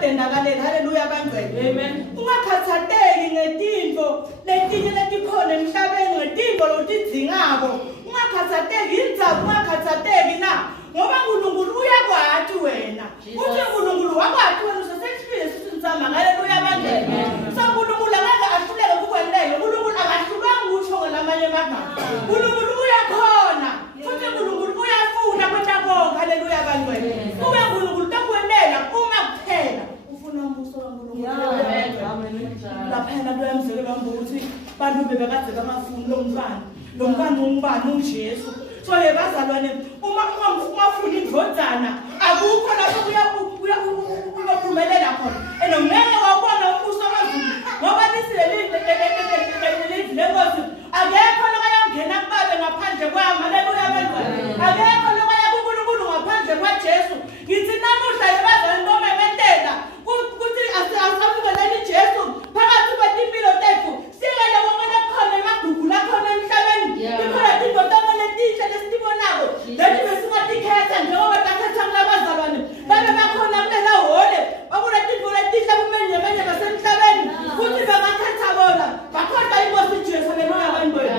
ungadendakaleli. Haleluya bangcwele. Amen. Ungakhathateki ngezinto letinye letikhona emhlabeni, ngezinto lotidzingako. Ungakhathateki indzaba, ungakhathateki na. Ngoba uNkulunkulu uyakwazi wena. Uthi uNkulunkulu wakwazi wena usesehlile sisizama. Haleluya bangcwele. So uNkulunkulu angeke ahluleke kukwenele. uNkulunkulu akahlulwanga ukuthi ngamanye amagama. uNkulunkulu uyakhona. Futhi uNkulunkulu uyafuna kwenta konke. Haleluya bangcwele. Kube uNkulunkulu takwenela uma kuphela ufuna umbuso kaNkulunkulu. Amen. Laphela kuyamzekela ukuthi bantu bebekade kamafuni lo mfana ungubani uJesu. So bazalwane uma ufuna indvodzana akukho lapho uyaphumelela khona. Ngeke wabona umbuso kaZulu ngoba lenkosi akekho lokayangena kubabe ngaphandle kwami. Haleluya bangcwele. Akekho lokaya kuNkulunkulu ngaphandle kwaJesu. Ngithi namuhla yebazalwane bomemetela ukuthi asamukeleni Jesu phakathi kwetimpilo tethu. Singele konke khona emagugu lakhona emhlabeni. Ikhona indoda letinhle lesibonako. Lethi besingatikhetha njengoba takhetha kulabazalwane. Babe bakhona kulela hole. Bakuletinto letinhle kumenye basemhlabeni. Futhi bangakhetha bona. Bakhoda inkosi Jesu. Haleluya bangcwele.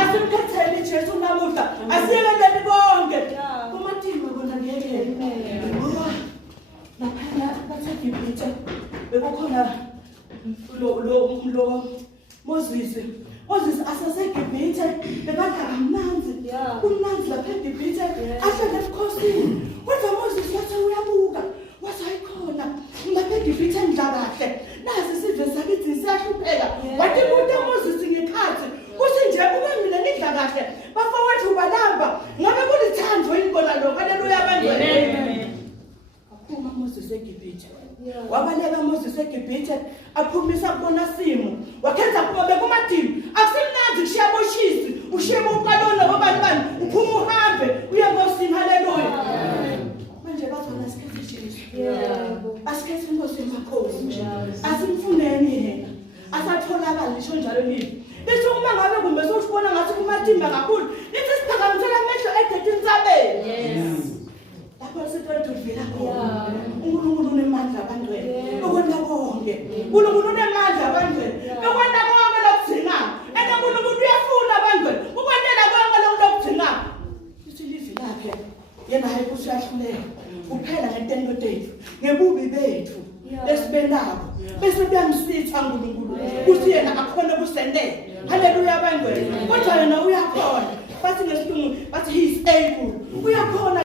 Asimkhetheni Jesu namuhla. Asiyekeleni konke. Kumathimba bona ngeke. Laphana baseGibhithe bekukhona lo Moses asaseGibhithe bebadla kamnandi. Kumnandi lapha eGibhithe ahlala ebukhosini. Kodwa Moses wathi uyabuka. Wathi ayikhona lapha eGibhithe ndla kahle. Nazi isizwe sakithi siyahlupheka. Wathi kude Moses ngekhathi kuthi nje kube mina ngidla kahle. Bafowethu balamba ngabe kulithando inkona lo. Haleluya bangcwele. Uma Moses eGibhithe wabaleka Moses eGibhithe aphumisa kubona simo wakhetha kuba bekumadini akusimnandi kushiya boshisi ushiye boqalona bobani uphuma uhambe uye enkosini. Haleluya. Manje bazona sikhethe Jesu. Asikhethe inkosi emakhosi. Asimfuneni yena asatholakala ngisho njalo nini. Bese uma ngabe kumbe sosibona ngathi kumatimba kakhulu lithi siphakamisela amehlo edethe insabeni. Lapho sithatha uvela khona. uNkulunkulu unemandla abantwana. Ukwenza konke. uNkulunkulu unemandla abantwana. Ukwenza konke lokudingako. uNkulunkulu uyafuna abantwana. Ukwenzela konke lokudingako. Lithi livi lakhe yena hayi kusiyahluleka. Kuphela ngetendo tethu, ngebubi bethu lesibelako. Bese kuyamsitha uNkulunkulu. Kuthi yena akhona kusendela. Haleluya bangcwele. Kodwa yena uyakhona. Bathi ngesilungu bathi he is able. Uyakhona.